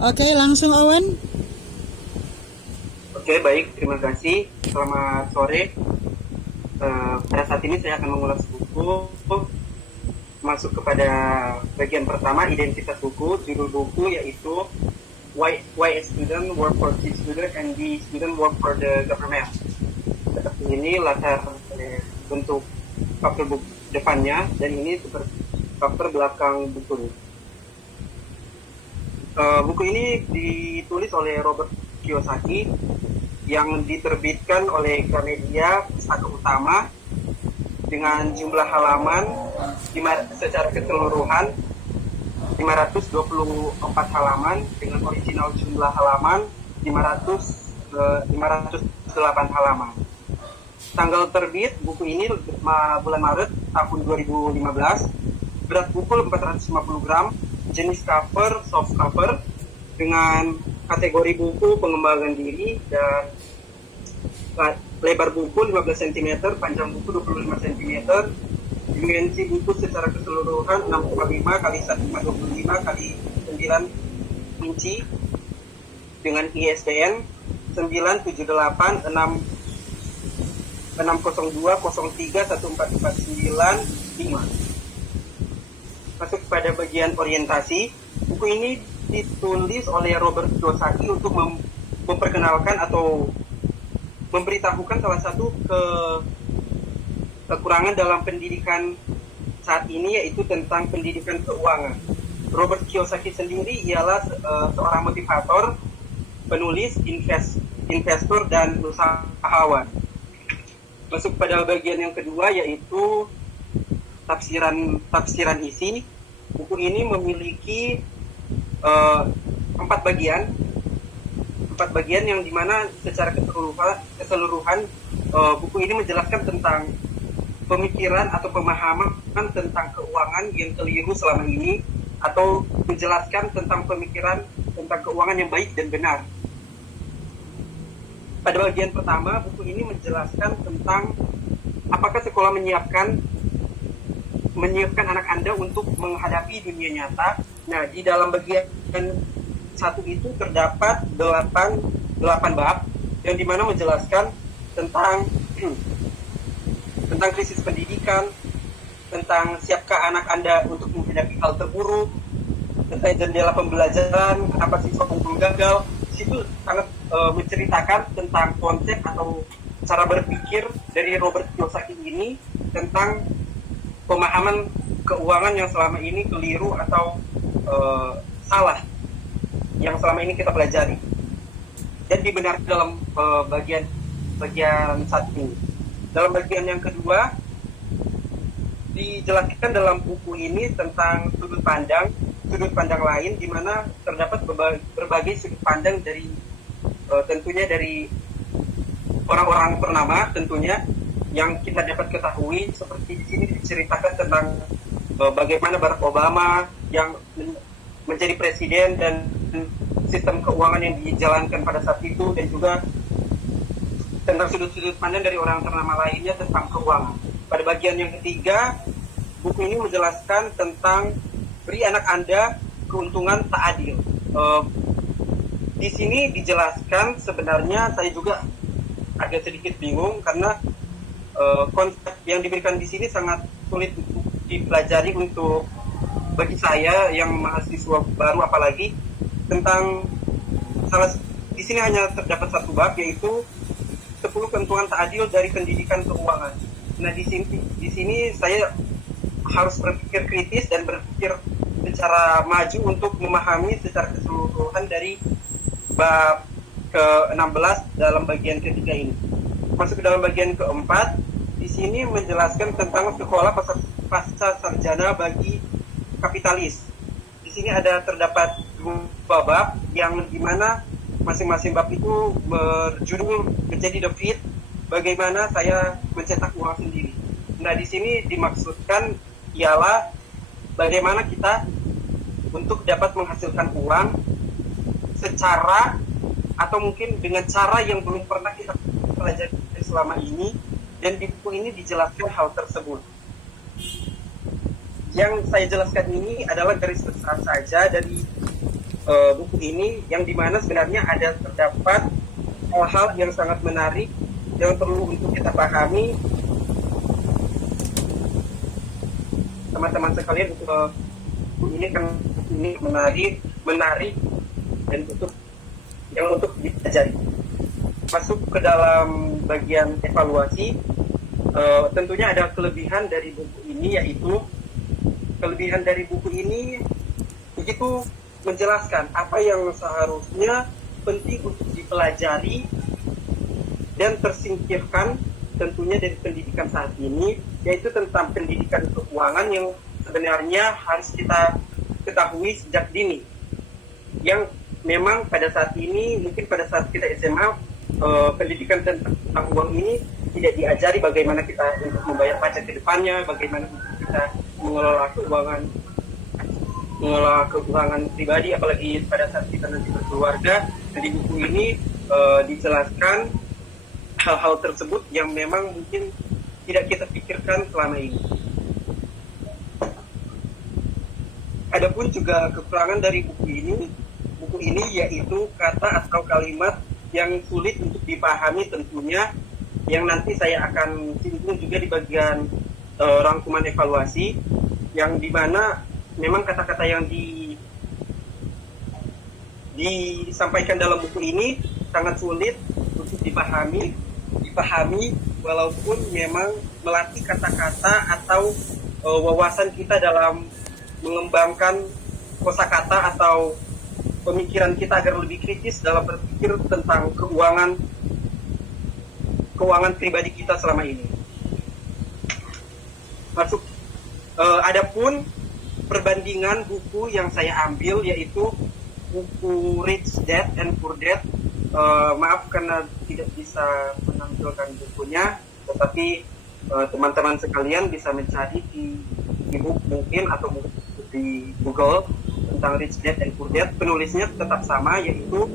Oke, langsung Owen. Oke, baik. Terima kasih. Selamat sore. Pada saat ini saya akan mengulas buku. Masuk kepada bagian pertama, identitas buku. Judul buku yaitu Why a Student Work for the Student and the Student Work for the Government. Ini latar untuk cover buku depannya, dan ini seperti cover belakang buku. Buku ini ditulis oleh Robert Kiyosaki yang diterbitkan oleh Gramedia Pustaka Utama dengan jumlah halaman secara keseluruhan 524 halaman, dengan original jumlah halaman 508 halaman. Tanggal terbit buku ini bulan Maret tahun 2015. Berat buku 450 gram, jenis cover soft cover, dengan kategori buku pengembangan diri, dan lebar buku 15 cm, panjang buku 25 cm, dimensi buku secara keseluruhan 6,5 x 1,25 x 9 inci, dengan ISBN 9786020314495. Masuk pada bagian orientasi. Buku ini ditulis oleh Robert Kiyosaki untuk memperkenalkan atau memberitahukan salah satu kekurangan dalam pendidikan saat ini, yaitu tentang pendidikan keuangan. Robert Kiyosaki sendiri ialah seorang motivator, penulis, investor, dan usahawan. Masuk pada bagian yang kedua, yaitu tafsiran isi. Buku ini memiliki 4 bagian yang dimana secara keseluruhan buku ini menjelaskan tentang pemikiran atau pemahaman tentang keuangan yang keliru selama ini, atau menjelaskan tentang pemikiran tentang keuangan yang baik dan benar. Pada bagian pertama, buku ini menjelaskan tentang apakah sekolah menyiapkan anak Anda untuk menghadapi dunia nyata. Nah, di dalam bagian satu itu terdapat 8 bab yang dimana menjelaskan tentang krisis pendidikan, tentang siapkah anak Anda untuk menghadapi hal terburuk, tentang jendela pembelajaran, kenapa siswa unggul gagal. Di situ sangat menceritakan tentang konsep atau cara berpikir dari Robert Kiyosaki ini tentang pemahaman keuangan yang selama ini keliru atau salah, yang selama ini kita pelajari, dan dibenarkan dalam bagian satu ini. Dalam bagian yang kedua, dijelaskan dalam buku ini tentang sudut pandang lain, di mana terdapat berbagai sudut pandang dari tentunya dari orang-orang ternama tentunya yang kita dapat ketahui. Seperti di sini diceritakan tentang bagaimana Barack Obama yang menjadi presiden dan sistem keuangan yang dijalankan pada saat itu, dan juga tentang sudut-sudut pandang dari orang ternama lainnya tentang keuangan. Pada bagian yang ketiga, buku ini menjelaskan tentang beri anak Anda keuntungan tak adil. Di sini dijelaskan, sebenarnya saya juga agak sedikit bingung karena konsep yang diberikan di sini sangat sulit untuk dipelajari untuk bagi saya yang mahasiswa baru, apalagi tentang di sini hanya terdapat satu bab, yaitu 10 keuntungan tak adil dari pendidikan keuangan. Nah, di sini saya harus berpikir kritis dan berpikir secara maju untuk memahami secara keseluruhan dari bab ke-16 dalam bagian ketiga ini. Masuk ke dalam bagian keempat, di sini menjelaskan tentang sekolah pasca sarjana bagi kapitalis. Di sini terdapat 2 bab yang dimana masing-masing bab itu berjudul menjadi The Fit, bagaimana saya mencetak uang sendiri. Nah, di sini dimaksudkan ialah bagaimana kita untuk dapat menghasilkan uang secara atau mungkin dengan cara yang belum pernah kita pelajari selama ini, dan di buku ini dijelaskan hal tersebut. Yang saya jelaskan ini adalah garis besar saja dari buku ini, yang dimana sebenarnya terdapat hal-hal yang sangat menarik yang perlu untuk kita pahami, teman-teman sekalian. Buku ini kan menarik dan untuk dipelajari. Masuk ke dalam bagian evaluasi, tentunya ada kelebihan dari buku ini, yaitu kelebihan dari buku ini begitu menjelaskan apa yang seharusnya penting untuk dipelajari dan tersingkirkan tentunya dari pendidikan saat ini, yaitu tentang pendidikan keuangan yang sebenarnya harus kita ketahui sejak dini, yang memang pada saat ini, mungkin pada saat kita SMA, pendidikan tentang uang ini tidak diajari bagaimana kita untuk membayar pajak ke depannya, bagaimana kita mengelola keuangan pribadi, apalagi pada saat kita nanti berkeluarga. Di buku ini dijelaskan hal-hal tersebut yang memang mungkin tidak kita pikirkan selama ini. Adapun juga kekurangan dari buku ini yaitu kata atau kalimat yang sulit untuk dipahami tentunya, yang nanti saya akan singgung juga di bagian rangkuman evaluasi, yang dimana memang kata-kata yang disampaikan dalam buku ini sangat sulit untuk dipahami walaupun memang melatih kata-kata atau wawasan kita dalam mengembangkan kosakata atau pemikiran kita agar lebih kritis dalam berpikir tentang keuangan pribadi kita selama ini. Adapun perbandingan buku yang saya ambil yaitu buku Rich Dad and Poor Dad. Maaf karena tidak bisa menampilkan bukunya, tetapi teman-teman sekalian bisa mencari di e-book mungkin atau di Google tentang Rich Dad and Poor Dad. Penulisnya tetap sama, yaitu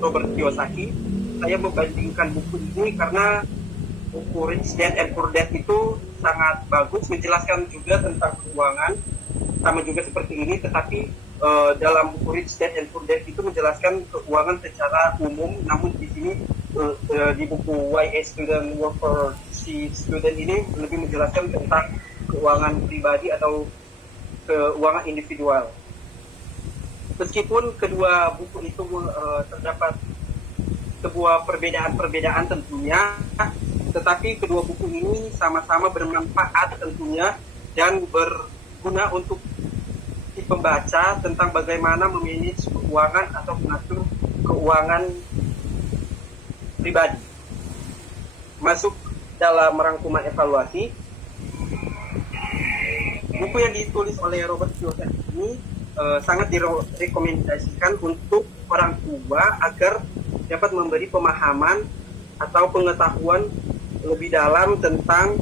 Robert Kiyosaki. Saya membandingkan buku ini karena buku Rich Dad and Poor Dad itu sangat bagus, menjelaskan juga tentang keuangan, sama juga seperti ini, tetapi dalam buku Rich Dad and Poor Dad itu menjelaskan keuangan secara umum, namun di sini di buku Why a Student Work for Si Student ini lebih menjelaskan tentang keuangan pribadi atau keuangan individual. Meskipun kedua buku itu terdapat sebuah perbedaan tentunya, tetapi kedua buku ini sama-sama bermanfaat tentunya dan berguna untuk si pembaca tentang bagaimana memanage keuangan atau mengatur keuangan pribadi. Masuk dalam rangkuman evaluasi, buku yang ditulis oleh Robert Kiyosaki ini sangat direkomendasikan untuk orang tua agar dapat memberi pemahaman atau pengetahuan lebih dalam tentang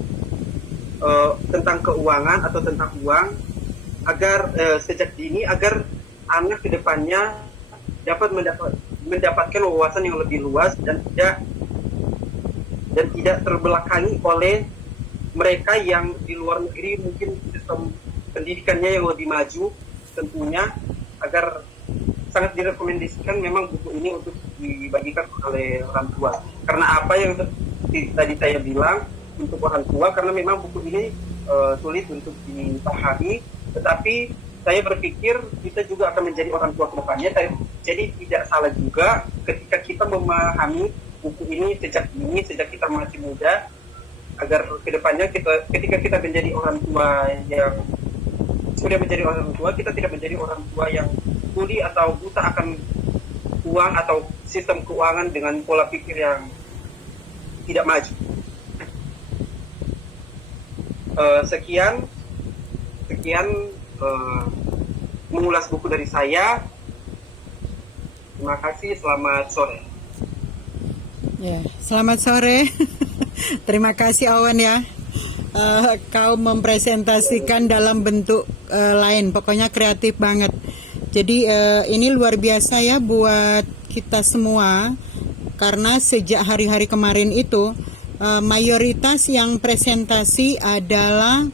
keuangan atau tentang uang, agar sejak dini, agar anak kedepannya dapat mendapatkan wawasan yang lebih luas dan tidak terbelakangi oleh mereka yang di luar negeri, mungkin sistem pendidikannya yang lebih maju tentunya, agar sangat direkomendasikan memang buku ini untuk dibagikan oleh orang tua. Karena apa yang tadi saya bilang, untuk orang tua, karena memang buku ini sulit untuk dipahami, tetapi saya berpikir kita juga akan menjadi orang tua ke depannya. Jadi tidak salah juga ketika kita memahami buku ini sejak kita masih muda, agar kedepannya ketika kita menjadi orang tua yang sudah menjadi orang tua, kita tidak menjadi orang tua yang tuli atau buta akan uang atau sistem keuangan dengan pola pikir yang tidak maju. Sekian mengulas buku dari saya. Terima kasih, selamat sore. Ya, selamat sore. Terima kasih Awan ya. Kau mempresentasikan dalam bentuk lain, pokoknya kreatif banget. Jadi ini luar biasa ya buat kita semua, karena sejak hari-hari kemarin itu mayoritas yang presentasi adalah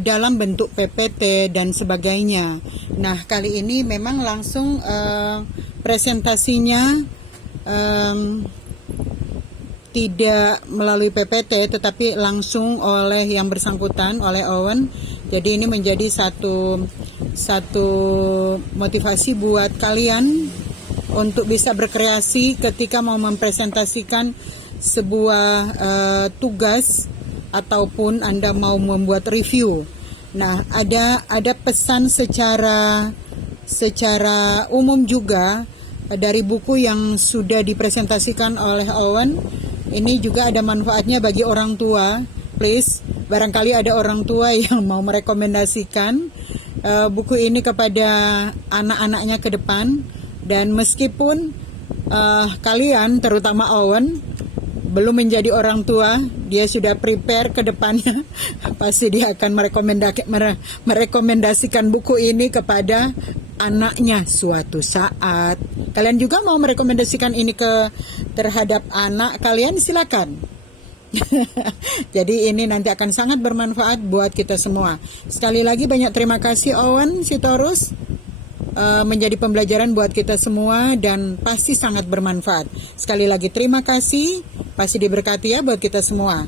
dalam bentuk PPT dan sebagainya. Nah, kali ini memang langsung presentasinya tidak melalui PPT tetapi langsung oleh yang bersangkutan, oleh Owen. Jadi ini menjadi satu motivasi buat kalian untuk bisa berkreasi ketika mau mempresentasikan sebuah tugas ataupun Anda mau membuat review. Nah, ada pesan secara umum juga dari buku yang sudah dipresentasikan oleh Owen. Ini juga ada manfaatnya bagi orang tua. Please, barangkali ada orang tua yang mau merekomendasikan buku ini kepada anak-anaknya ke depan. Dan meskipun kalian, terutama Owen, belum menjadi orang tua, dia sudah prepare ke depannya. Pasti dia akan merekomendasikan buku ini kepada anaknya suatu saat. Kalian juga mau merekomendasikan ini terhadap anak kalian, silakan. Jadi ini nanti akan sangat bermanfaat buat kita semua. Sekali lagi banyak terima kasih Owen Sitorus, menjadi pembelajaran buat kita semua dan pasti sangat bermanfaat. Sekali lagi terima kasih, pasti diberkati ya buat kita semua.